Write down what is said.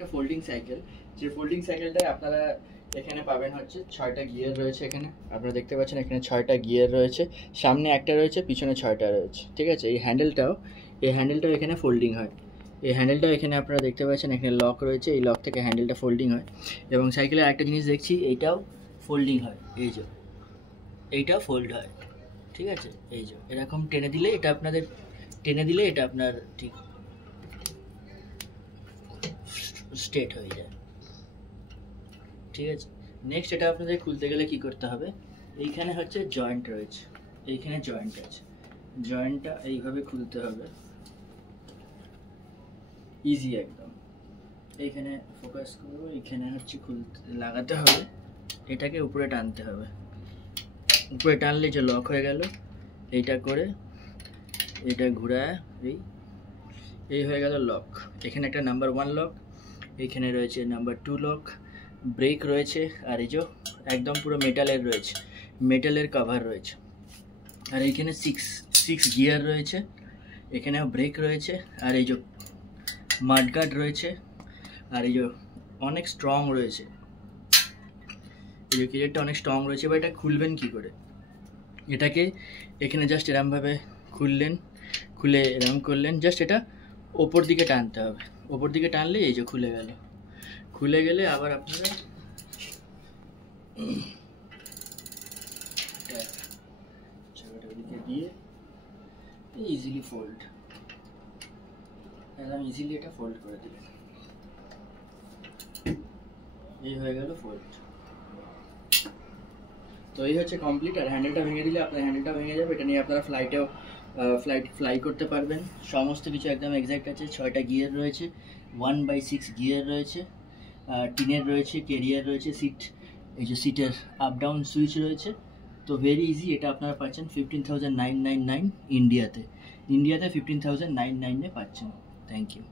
একটা folding cycle, যে folding সাইকেলটায় আপনারা এখানে পাবেন হচ্ছে 6টা গিয়ার রয়েছে। এখানে আপনারা দেখতে পাচ্ছেন এখানে 6টা গিয়ার রয়েছে, সামনে একটা রয়েছে, পিছনে 6টা রয়েছে। ঠিক আছে, এই হ্যান্ডেলটাও এখানে ফোল্ডিং হয়। এই হ্যান্ডেলটাও এখানে আপনারা দেখতে পাচ্ছেন এখানে লক রয়েছে, এই লক থেকে হ্যান্ডেলটা ফোল্ডিং হয়। এবং সাইকেলের একটা জিনিস দেখছি, এইটাও ফোল্ডিং হয়, এই যে এইটাও ফোল্ড হয়। ঠিক আছে, এই যে এরকম টেনে দিলে এটা আপনার ঠিক স্ট্রেট হয়ে যায়। ঠিক আছে, নেক্সট এটা আপনাদের খুলতে গেলে কি করতে হবে, এইখানে হচ্ছে জয়েন্ট রয়েছে, এইখানে জয়েন্ট আছে, জয়েন্টটা এইভাবে খুলতে হবে, ইজি একদম। এইখানে ফোকাস করবো, এইখানে হচ্ছে লাগাতে হবে, এটাকে উপরে টানতে হবে, উপরে টানলে যে লক হয়ে গেল, এইটা করে এটা ঘুরায় এই হয়ে গেল লক। এখানে একটা নাম্বার 1 লক, এইখানে রয়েছে নাম্বার 2 লক, ব্রেক রয়েছে, আর এই যে একদম পুরো মেটালের রয়েছে, মেটালের কভার রয়েছে। আর এইখানে 6 গিয়ার রয়েছে, এখানে ব্রেক রয়েছে, আর এই যে মাডগার্ড রয়েছে, আর এই যে অনেক স্ট্রং রয়েছে, এই যে ক্যারিয়ারটা অনেক স্ট্রং রয়েছে। এবার এটা খুলবেন কি করে, এটাকে এখানে জাস্ট এরমভাবে খুলে এরম করলেন, জাস্ট এটা ওপর দিকে টানতে হবে, ওপর দিকে টানলে এই যে খুলে গেলে আবার আপনারা দিয়ে ইজিলি ইজিলি এটা ফোল্ড করে দিলেন, এই হয়ে গেল ফোল্ড। তো এই হচ্ছে কমপ্লিট। আর হ্যান্ডেলটা ভেঙে দিলে আপনার হ্যান্ডেলটা ভেঙে যাবে, এটা নিয়ে আপনারা ফ্লাই করতে পারবেন। সমস্ত কিছু একদম এক্স্যাক্ট আছে, 6টা গিয়ার রয়েছে, 1/6 গিয়ার রয়েছে, টিনের রয়েছে, ক্যারিয়ার রয়েছে, এই যে সিটের আপ ডাউন সুইচ রয়েছে। তো ভেরি ইজি, এটা আপনারা পাচ্ছেন 15,999 ইন্ডিয়াতে 15,999 পাচ্ছেন। Thank you.